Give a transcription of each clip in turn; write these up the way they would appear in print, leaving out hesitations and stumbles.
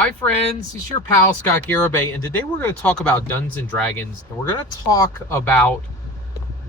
Hi friends, it's your pal Scott Garibay, and today we're going to talk about Dungeons and Dragons, and we're going to talk about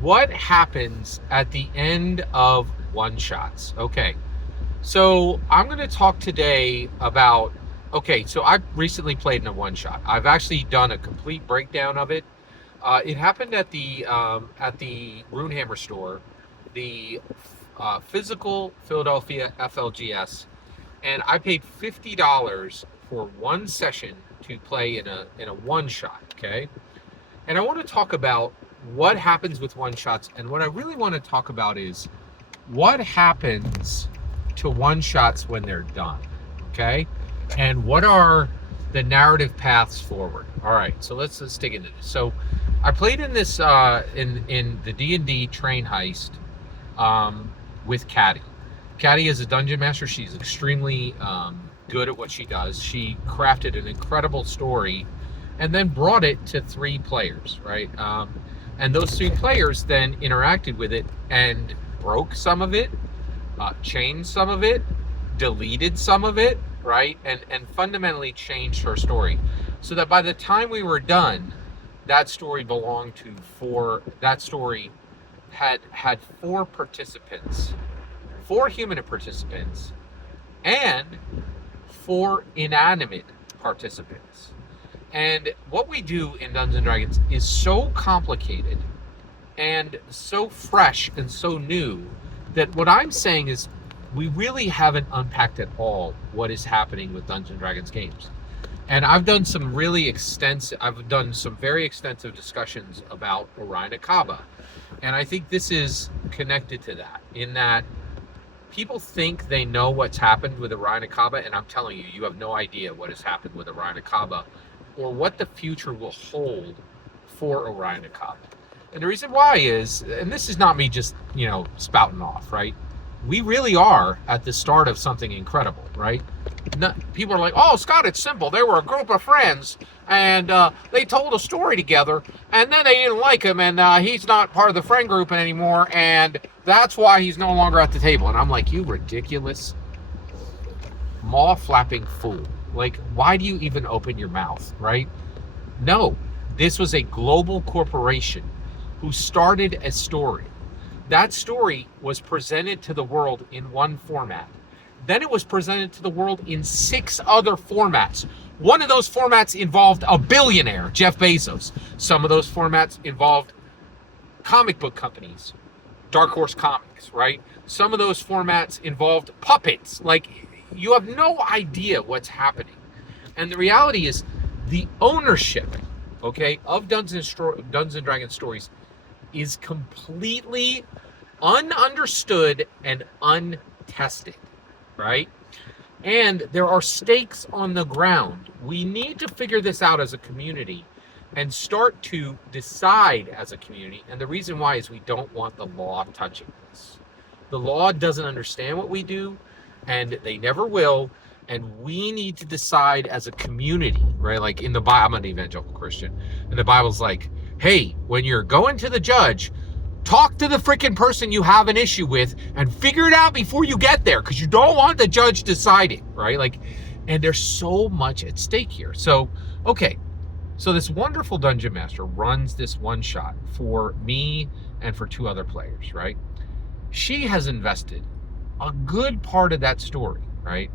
what happens at the end of one-shots. Okay, so I'm going to talk today about, so I've recently played in a one-shot. I've actually done a complete breakdown of it. It happened at the Runehammer store, the physical Philadelphia FLGS, and I paid $50 for one session to play in a one shot. Okay, and I want to talk about what happens with one shots, and what I really want to talk about is what happens to one shots when they're done. Okay, and what are the narrative paths forward. All right, so let's dig into this. So I played in this in the D&D train heist with Caddy. Caddy is a dungeon master. She's extremely good at what she does. She crafted an incredible story and then brought it to 3 players, right? And those 3 players then interacted with it and broke some of it, changed some of it, deleted some of it, right? And fundamentally changed her story. So that by the time we were done, that story belonged to 4, that story had 4 participants, 4 human participants, and 4 inanimate participants. And what we do in Dungeons and Dragons is so complicated and so fresh and so new that what I'm saying is we really haven't unpacked at all what is happening with Dungeons and Dragons games. And I've done some very extensive discussions about Orion Akaba. And I think this is connected to that, in that people think they know what's happened with Orion Akaba, and I'm telling you, you have no idea what has happened with Orion Akaba or what the future will hold for Orion Akaba. And the reason why is, and this is not me just, spouting off, right? We really are at the start of something incredible, right? People are like, oh, Scott, it's simple. They were a group of friends, and they told a story together, and then they didn't like him, and he's not part of the friend group anymore, and that's why he's no longer at the table. And I'm like, you ridiculous, maw-flapping fool. Like, why do you even open your mouth, right? No, this was a global corporation who started a story. That story was presented to the world in one format. Then it was presented to the world in 6 other formats. One of those formats involved a billionaire, Jeff Bezos. Some of those formats involved comic book companies, Dark Horse Comics, right? Some of those formats involved puppets. Like, you have no idea what's happening. And the reality is, the ownership, of Dungeons and Dragons stories is completely ununderstood and untested, right? And there are stakes on the ground. We need to figure this out as a community and start to decide as a community. And the reason why is we don't want the law touching this. The law doesn't understand what we do, and they never will. And we need to decide as a community, right? Like in the Bible, I'm an evangelical Christian, and the Bible's like, hey, when you're going to the judge, talk to the freaking person you have an issue with and figure it out before you get there, because you don't want the judge deciding, right? Like, and there's so much at stake here. So, so this wonderful dungeon master runs this one shot for me and for 2 other players, right? She has invested a good part of that story, right?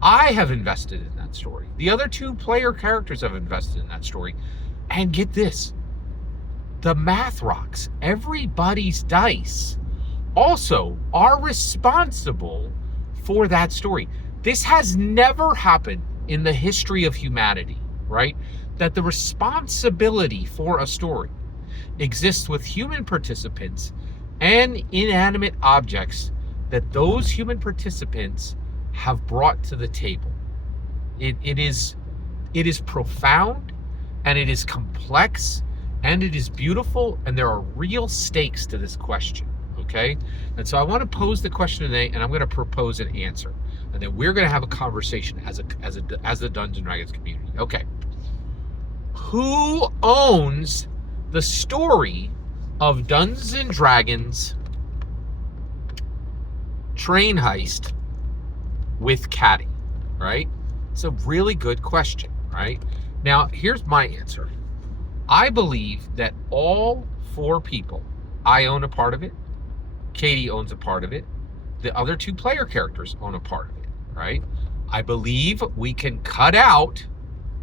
I have invested in that story. The other 2 player characters have invested in that story. And get this, the math rocks. Everybody's dice also are responsible for that story. This has never happened in the history of humanity, right? That the responsibility for a story exists with human participants and inanimate objects that those human participants have brought to the table. It is profound, and it is complex, and it is beautiful, and there are real stakes to this question, okay? And so I want to pose the question today, and I'm going to propose an answer, and then we're going to have a conversation as the Dungeons and Dragons community. Okay, who owns the story of Dungeons and Dragons train heist with Caddy, right? It's a really good question, right? Now, here's my answer. I believe that all 4 people, I own a part of it, Katie owns a part of it, the other 2 player characters own a part of it, right? I believe we can cut out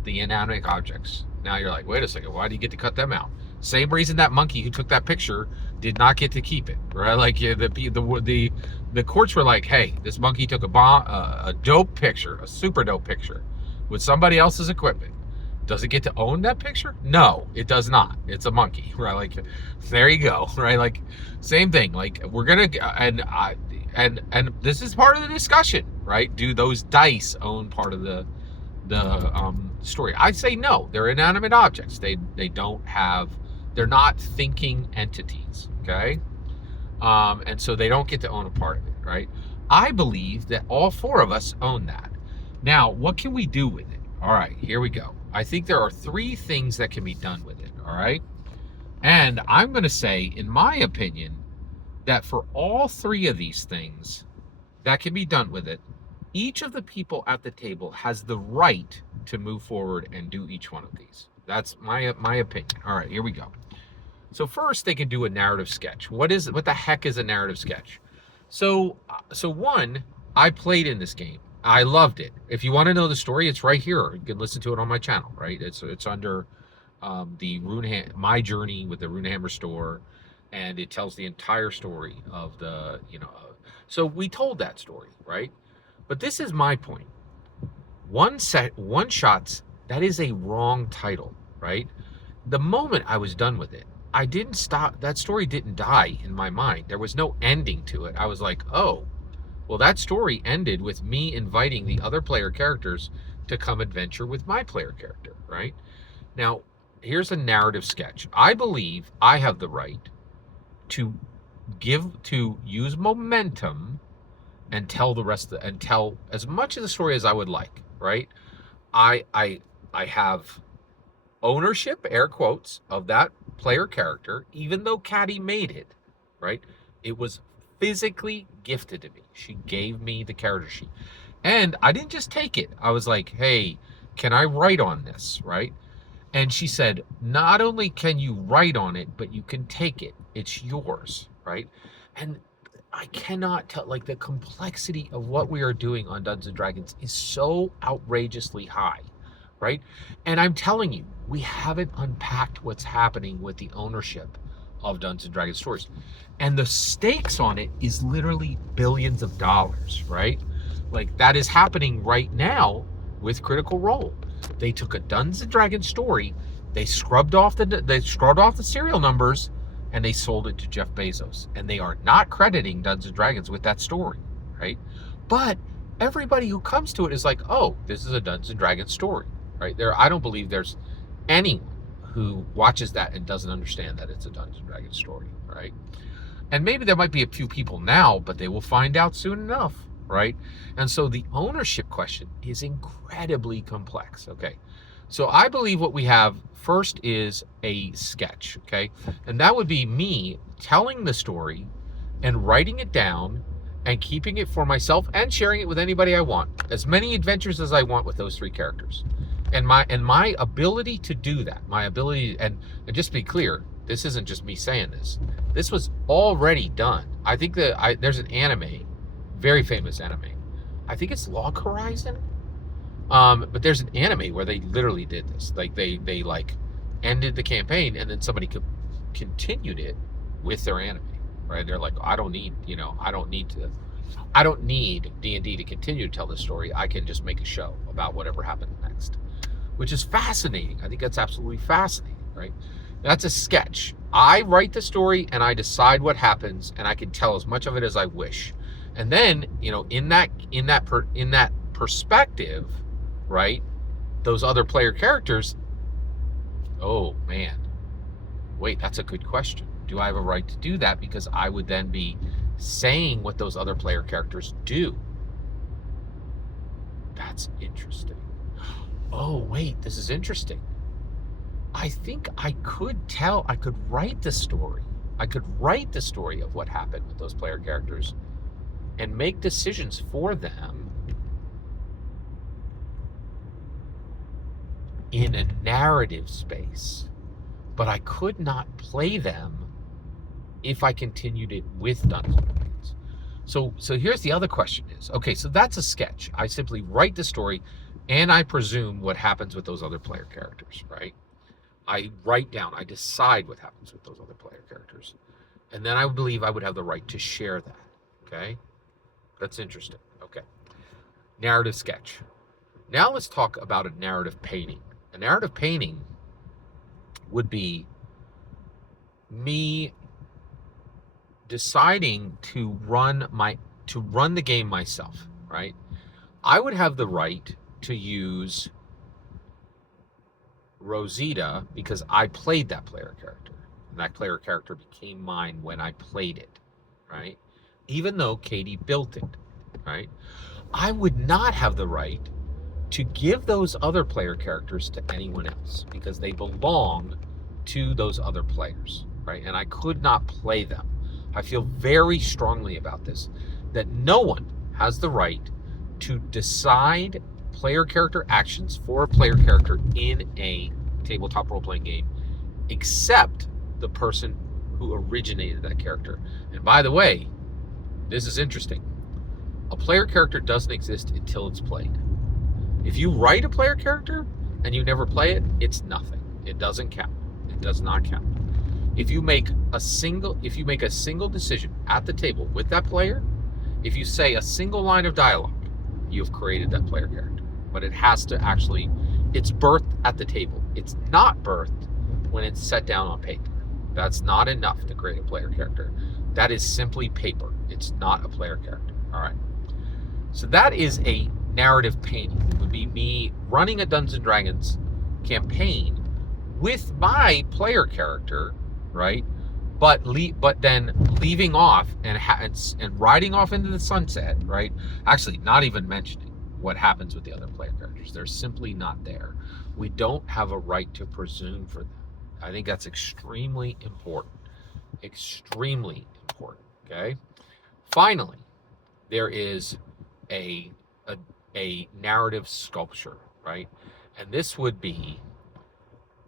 the inanimate objects. Now you're like, wait a second, why do you get to cut them out? Same reason that monkey who took that picture did not get to keep it, right? Like the courts were like, hey, this monkey took a dope picture, a super dope picture, with somebody else's equipment. Does it get to own that picture? No, it does not. It's a monkey, right? Like, there you go, right? Like, same thing. Like, we're gonna and this is part of the discussion, right? Do those dice own part of the story? I say no. They're inanimate objects. They don't have. They're not thinking entities. Okay, and so they don't get to own a part of it, right? I believe that all 4 of us own that. Now, what can we do with it? All right, here we go. I think there are 3 things that can be done with it. All right, and I'm going to say, in my opinion, that for all 3 of these things that can be done with it, each of the people at the table has the right to move forward and do each one of these. That's my opinion. All right, here we go. So first, they can do a narrative sketch. What the heck is a narrative sketch? So one, I played in this game. I loved it. If you want to know the story, it's right here. You can listen to it on my channel, right? It's under the my journey with the Runehammer store, and it tells the entire story of the, so we told that story, right? But this is my point. One shots, that is a wrong title, right? The moment I was done with it, I didn't stop. That story didn't die in my mind. There was no ending to it. I was like, oh, well, that story ended with me inviting the other player characters to come adventure with my player character, right? Now, here's a narrative sketch. I believe I have the right to use momentum and tell the rest and tell as much of the story as I would like, right? I have ownership, air quotes, of that player character, even though Caddy made it, right? It was physically gifted to me. She gave me the character sheet. And I didn't just take it. I was like, hey, can I write on this, right? And she said, not only can you write on it, but you can take it. It's yours, right? And I cannot tell, like, the complexity of what we are doing on Dungeons & Dragons is so outrageously high, right? And I'm telling you, we haven't unpacked what's happening with the ownership of Dungeons & Dragons stories. And the stakes on it is literally billions of dollars, right? Like, that is happening right now with Critical Role. They took a Dungeons & Dragons story, they scrubbed off the serial numbers, and they sold it to Jeff Bezos. And they are not crediting Dungeons & Dragons with that story, right? But everybody who comes to it is like, oh, this is a Dungeons & Dragons story, right? I don't believe there's anyone who watches that and doesn't understand that it's a Dungeons & Dragons story, right? And maybe there might be a few people now, but they will find out soon enough, right? And so the ownership question is incredibly complex, okay? So I believe what we have first is a sketch, okay? And that would be me telling the story and writing it down and keeping it for myself and sharing it with anybody I want. As many adventures as I want with those 3 characters. And my ability to do that, and just to be clear, this isn't just me saying this. This was already done. I think that there's an anime, very famous anime. I think it's Log Horizon. But there's an anime where they literally did this. Like they like ended the campaign and then somebody continued it with their anime, right? They're like, I don't need D&D to continue to tell this story. I can just make a show about whatever happens next, which is fascinating. I think that's absolutely fascinating, right? That's a sketch. I write the story and I decide what happens, and I can tell as much of it as I wish. And then, in that perspective, right? Those other player characters, oh man, wait, that's a good question. Do I have a right to do that? Because I would then be saying what those other player characters do. That's interesting. Oh, wait, this is interesting. I think I could write the story. I could write the story of what happened with those player characters and make decisions for them. in a narrative space, but I could not play them if I continued it with Dungeons and Dragons. So here's the other question is, okay, so that's a sketch. I simply write the story and I presume what happens with those other player characters, right? I write down, I decide what happens with those other player characters. And then I believe I would have the right to share that, okay? That's interesting, okay. Narrative sketch. Now let's talk about a narrative painting. A narrative painting would be me deciding to run the game myself, right? I would have the right to use Rosita because I played that player character. And that player character became mine when I played it, right? Even though Katie built it, right? I would not have the right to give those other player characters to anyone else because they belong to those other players, right? And I could not play them. I feel very strongly about this, that no one has the right to decide player character actions for a player character in a tabletop role-playing game, except the person who originated that character. And by the way, this is interesting. A player character doesn't exist until it's played. If you write a player character and you never play it, it's nothing. It doesn't count. It does not count. If you make a single decision at the table with that player, if you say a single line of dialogue, you've created that player character. But it has to actually, it's birthed at the table. It's not birthed when it's set down on paper. That's not enough to create a player character. That is simply paper. It's not a player character. All right. So that is a narrative painting. It would be me running a Dungeons and Dragons campaign with my player character, right? But then leaving off and riding off into the sunset, right? Actually, not even mentioning what happens with the other player characters. They're simply not there. We don't have a right to presume for them. I think that's extremely important. Extremely important, okay? Finally, there is a narrative sculpture, right? And this would be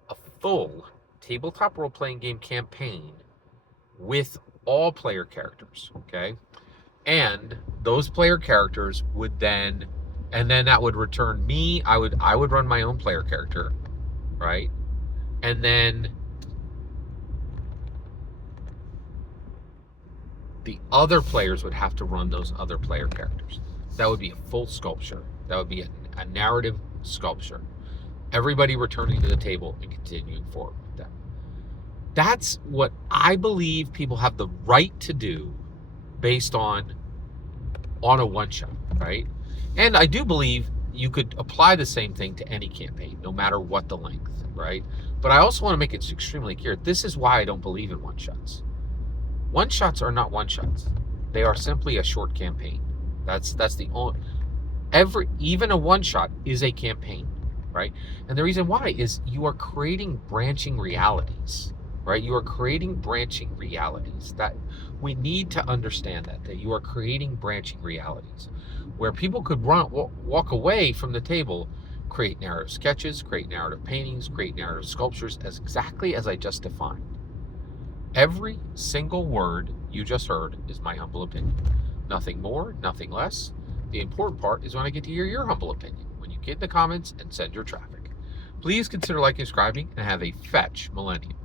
a full tabletop role-playing game campaign with all player characters, okay? And those player characters would then that would return me. I would run my own player character, right? And then the other players would have to run those other player characters. That would be a full sculpture. That would be a narrative sculpture. Everybody returning to the table and continuing forward with that. That's what I believe people have the right to do based on a one-shot, right? And I do believe you could apply the same thing to any campaign, no matter what the length, right? But I also want to make it extremely clear. This is why I don't believe in one-shots. One-shots are not one-shots. They are simply a short campaign. That's the only... Even a one-shot is a campaign, right? And the reason why is you are creating branching realities, right? You are creating branching realities. That we need to understand that you are creating branching realities where people could walk away from the table, create narrative sketches, create narrative paintings, create narrative sculptures exactly as I just defined. Every single word you just heard is my humble opinion. Nothing more, nothing less. The important part is when I get to hear your humble opinion, when you get in the comments and send your traffic. Please consider liking and subscribing and have a fetch millennium.